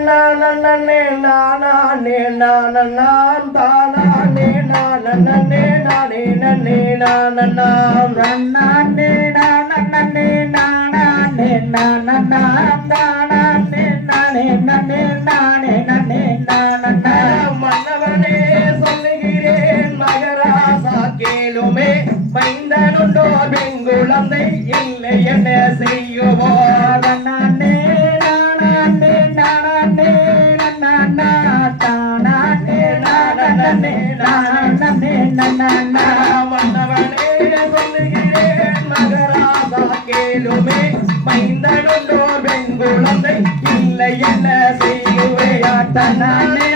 நானே நானே நான் தானே நானே நானே நன்னே நானே நானே நானே நானே நானே தானே நானே நன்னே நானே நன்னே நானே மன்னவனே சொல்லுகிறேன் மகராசா கேளுமே மைந்தனுண்டோ பெங்குழந்தை இல்லை என்ன செய்யுவோ நானே நானே நானே தானே நானே நானே நானே மன்னவனே சொல்லுகிறேன் மகராசா கேளுமே மைந்தனுண்டோ பெங்குழந்தை இல்லை என்ன செய்யுவையா தன்னானே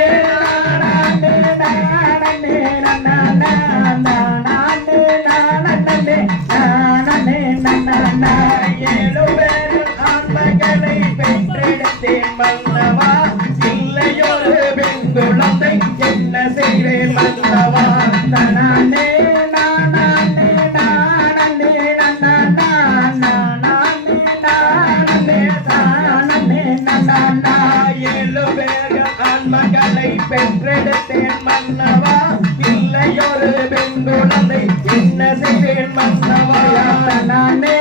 மன்னவா இல்லையொரு பெண்குழந்தை என்ன செய்வேன் மன்னவா நானே நானே நானே ஏழு பேர்கள் ஆண்மகளை பெற்றெடுத்தேன் மன்னவா இல்லையொரு பெண்குழந்தை என்ன செய்வேன் மன்னவா நானே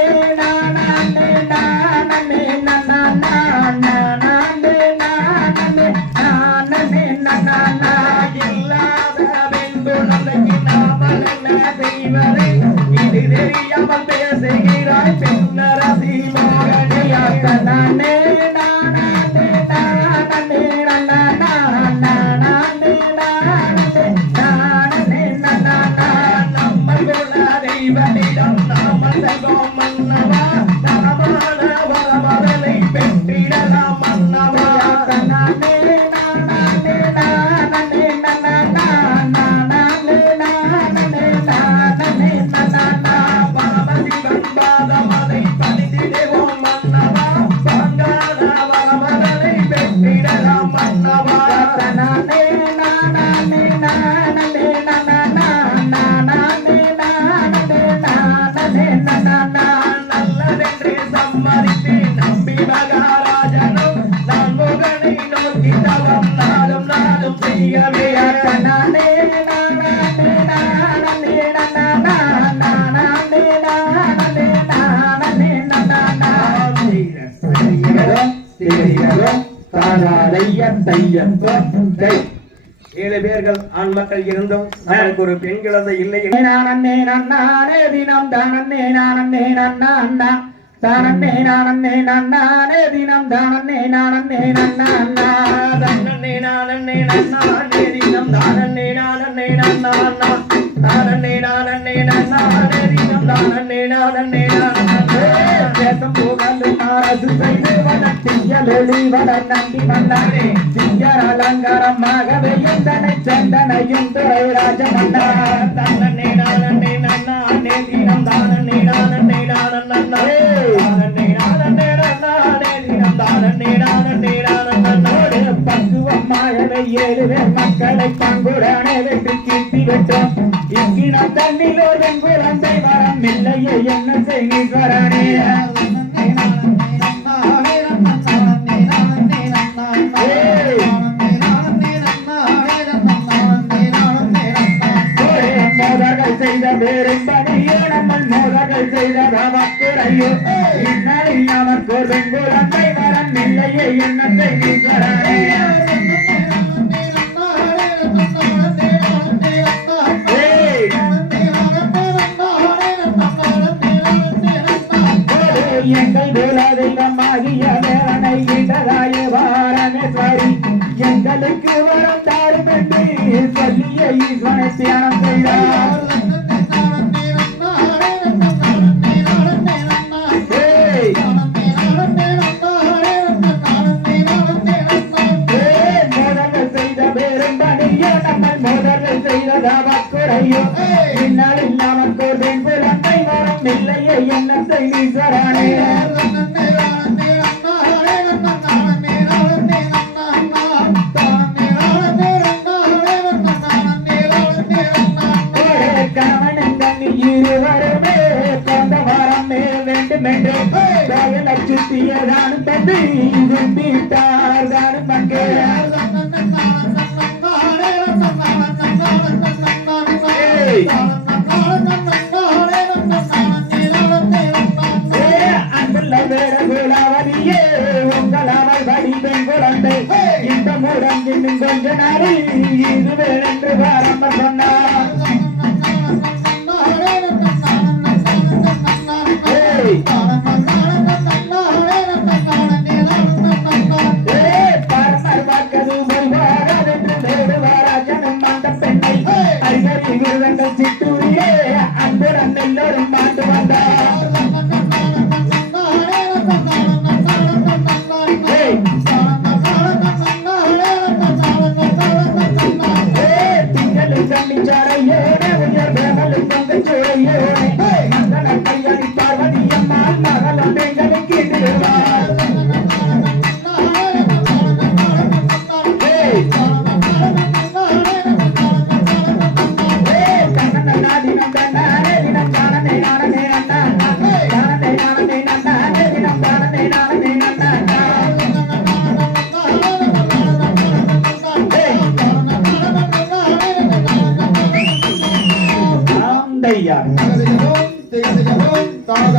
இது தெரியாமல் பேசுகிறாய் பெண்ணரசி மோகனியா நானே நானே நானே நம்ம குல தெய்வனிடம் நாம செல்வோம் மன்னவா நாமான வரமதலை பெற்றிடலாம் மன்னவா நானே நல்லதென்றே சம்மதித்தேன் நம்பி மகாராஜனும் நான் முகனை நோக்கி தவம் நாளும் நாளும் செய்யவே நானே ஏழு பேர்கள் ஆண் மக்கள் இருந்தும் நமக்கு ஒரு பெண் குழந்தை இல்லை. நானே நானே தினம் தானே நானே நன்னா தானே நானே நன்னானே தினம் தானே நானே நன்னா தானே நானே நன்னானே தினம் தானே நானே நன்னா தானே நானே நன்னானே தினம் தானே நானே தேசம் போகலும் அரசு செய்து வளர்த்தியலொளி வளர் நம்பி வந்தானே சிங்கர் அலங்காரமாகவே எந்தனை சந்தனையும் துறை ராஜமன்னா தன்னே நானே நன்னானே தினம் தானே நானே நானே பக்குவமாகவே ஏழு பேர் மக்களை பங்குடனே வெற்றி கீர்த்தி விட்டோம் இங்கின தண்ணில் ஒரு வெங்குழந்தை வரம் இல்லையே என்ன செய்வரனே மோதர்கள் செய்த வேறுபடியோ நம்ம மோதர்கள் செய்த நமக்குறையோ இந்நாளில் நமக்கு ஒரு வெங்குழந்தை வரம் இல்லையே என்ன செய்வரனே எங்கள் குலதெய்வமாகிய வேலனை இடதாய வாரணேஸ்வரி எங்களுக்கு வரம் தாரும் என்று சொல்லிய ஈஸ்வரனை தியானம் செய்தார். மோதர்கள் செய்த பேரும்படியோ நம்ம மோதர்கள் செய்ததா குறையோ இந்நாளில் நமக்கு ஒரு பெண் குழந்தை வரம் இல்லையே என்ன செய்வரனே இருவருமே கொண்ட வரமே வேண்டும் என்று சுத்தியதானும் தந்து விட்டார் தானும் உனக்கு அன்புள்ள வேற குலாவதியே உங்களால் வடி பெண் குழந்தை இந்த மூடம் இன்னும் கொஞ்ச நாள் இது வேறென்று பாரம்ப சொன்னார் சித்தூரிலே அன்புடன் எல்லோரும் பாட்டு வந்தார் திங்களும் கண்ணிச்சாரையோனே உயர் வேமலும் பொங்கச்சோரையோனே மங்கள கையாடி பார்வதி அம்மாள் மகளும் எங்களுக்கு